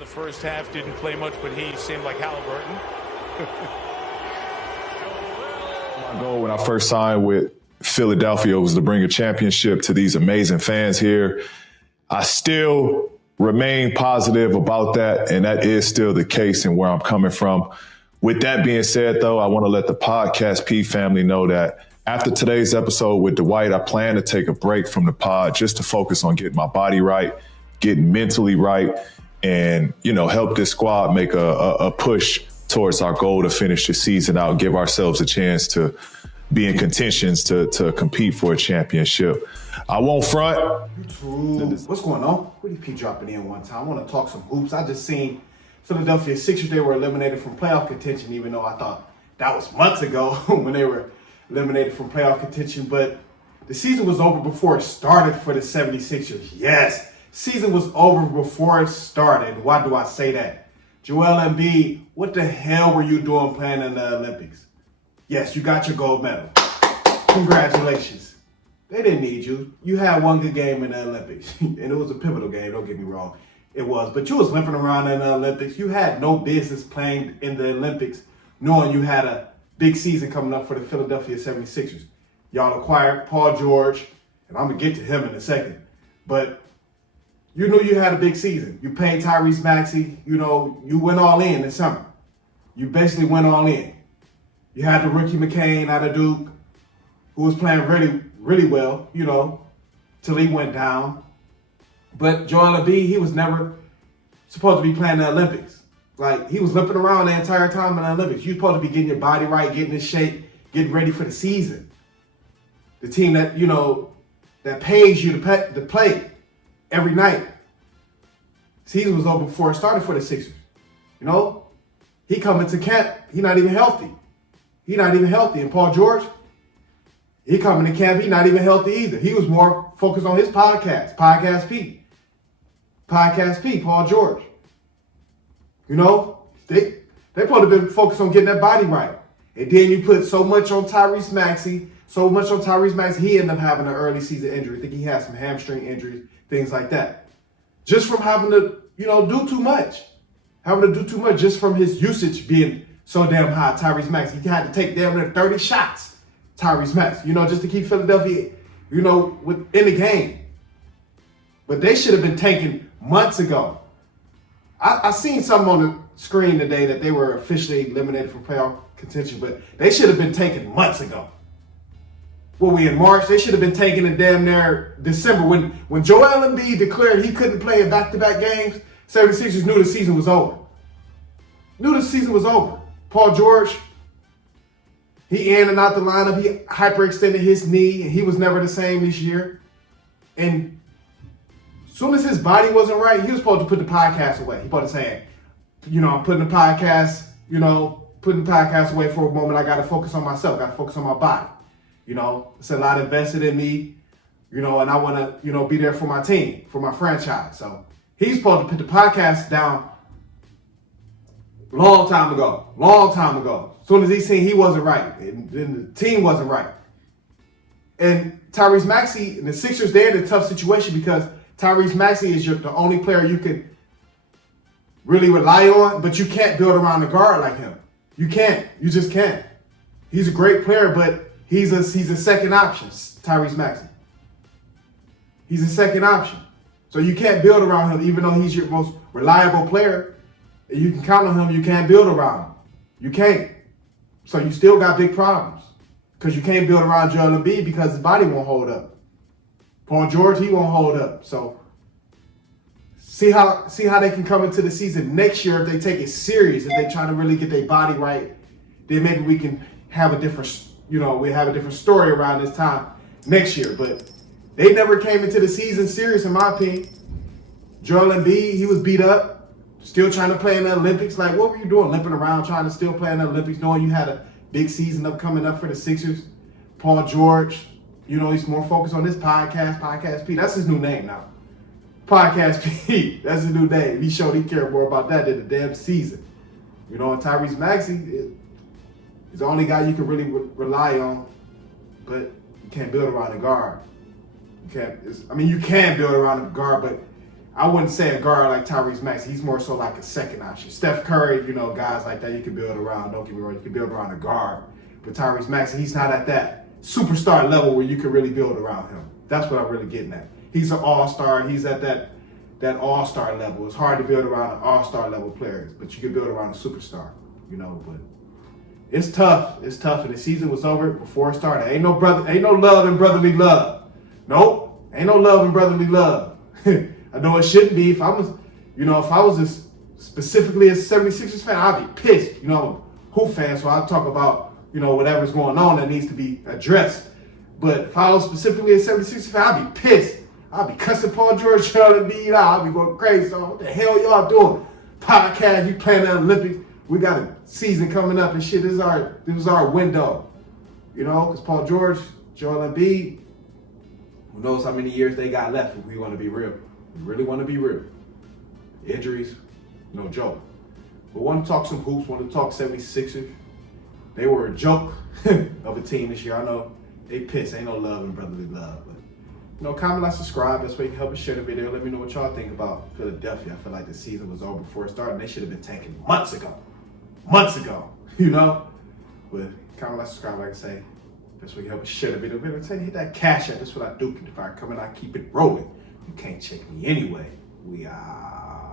the first half, didn't play much, but he seemed like Halliburton. My goal when I first signed with Philadelphia was to bring a championship to these amazing fans here. I still remain positive about that, and that is still the case and where I'm coming from. With that being said, though, I want to let the Podcast P family know that after today's episode with Dwight, I plan to take a break from the pod just to focus on getting my body right, getting mentally right, and, help this squad make a push towards our goal to finish the season out, give ourselves a chance to be in contentions to compete for a championship. I won't front. YouTube. What's going on? WittyP dropping in one time. I want to talk some hoops. I just seen Philadelphia Sixers, they were eliminated from playoff contention, even though I thought that was months ago when they were eliminated from playoff contention. But the season was over before it started for the 76ers. Yes, season was over before it started. Why do I say that? Joel Embiid, what the hell were you doing playing in the Olympics? Yes, you got your gold medal. Congratulations. They didn't need you. You had one good game in the Olympics, and it was a pivotal game, don't get me wrong. It was, but you was limping around in the Olympics. You had no business playing in the Olympics knowing you had a big season coming up for the Philadelphia 76ers. Y'all acquired Paul George, and I'm going to get to him in a second. But you knew you had a big season. You paid Tyrese Maxey. You went all in this summer. You basically went all in. You had the rookie McCain out of Duke, who was playing really, really well, till he went down. But Joel Embiid, he was never supposed to be playing the Olympics. Like, he was limping around the entire time in the Olympics. You're supposed to be getting your body right, getting in shape, getting ready for the season. The team that, that pays you to play every night. Season was over before it started for the Sixers. He coming to camp, he not even healthy. And Paul George, he coming to camp, he not even healthy either. He was more focused on his podcast, Podcast P, Paul George. They supposed to have been focused on getting that body right. And then you put so much on Tyrese Maxey. He ended up having an early season injury. I think he had some hamstring injuries, things like that. Just from having to, do too much. Just from his usage being so damn high, Tyrese Maxey. He had to take damn near 30 shots, Tyrese Maxey, just to keep Philadelphia, in the game. But they should have been tanking months ago. I seen something on the screen today that they were officially eliminated from playoff contention, but they should have been taken months ago. We in March? They should have been taken in damn near December. When Joel Embiid declared he couldn't play in back-to-back games, 76ers knew the season was over. Paul George, he in and out the lineup. He hyperextended his knee, and he was never the same this year. And as soon as his body wasn't right, he was supposed to put the podcast away. He supposed to say, I'm putting the podcast away for a moment. I got to focus on myself. Got to focus on my body. It's a lot invested in me, and I want to, be there for my team, for my franchise. So he's supposed to put the podcast down long time ago. As soon as he seen he wasn't right, and the team wasn't right. And Tyrese Maxey and the Sixers, they're in a tough situation because Tyrese Maxey is the only player you can really rely on, but you can't build around a guard like him. You can't. You just can't. He's a great player, but he's a second option, Tyrese Maxey. He's a second option. So you can't build around him, even though he's your most reliable player. You can count on him. You can't build around him. You can't. So you still got big problems because you can't build around Joel Embiid because his body won't hold up. Paul George, he won't hold up. So see how they can come into the season next year if they take it serious, if they try to really get their body right. Then maybe we can have a different, we have a different story around this time next year. But they never came into the season serious, in my opinion. Joel Embiid, he was beat up. Still trying to play in the Olympics. Like, what were you doing limping around trying to still play in the Olympics, knowing you had a big season coming up for the Sixers? Paul George, he's more focused on this Podcast P. That's his new name now. Podcast P. That's his new name. He showed he cared more about that than the damn season. And Tyrese Maxey is the only guy you can really rely on, but you can't build around a guard. You can build around a guard, but I wouldn't say a guard like Tyrese Maxey. He's more so like a second option. Steph Curry, you know, guys like that you can build around. Don't get me wrong, you can build around a guard. But Tyrese Maxey, he's not at that superstar level where you can really build around him. That's what I'm really getting at. He's an all-star. He's at that all-star level. It's hard to build around an all-star level players, but you can build around a superstar, you know. But it's tough. It's tough, and the season was over before it started. Ain't no love in brotherly love. Nope, ain't no love in brotherly love. I know it shouldn't be. If I was specifically a 76ers fan, I'd be pissed. You know, I'm a Hoop fan, so I talk about, you know, whatever's going on that needs to be addressed. But if I was specifically a 76ers fan, I'd be pissed. I'd be cussing Paul George out and Embiid out. I'd be going crazy. So what the hell y'all doing? Podcast, you playing the Olympics. We got a season coming up and shit. This was our window. You know, because Paul George, Joel Embiid, who knows how many years they got left if we want to be real. We really want to be real. Injuries, no joke. But want to talk some hoops, want to talk 76ers. They were a joke of a team this year. I know they pissed. Ain't no love in brotherly love. But, you know, comment, like, subscribe. That's way you can help us share the video. Let me know what y'all think about Philadelphia. I feel like the season was over before it started. They should have been tanking months ago, you know? But comment, like, subscribe, like I say. That's way you can help us share the video. Hit that cash app. That's what I do. If I come in, I keep it rolling. You can't check me anyway. We are.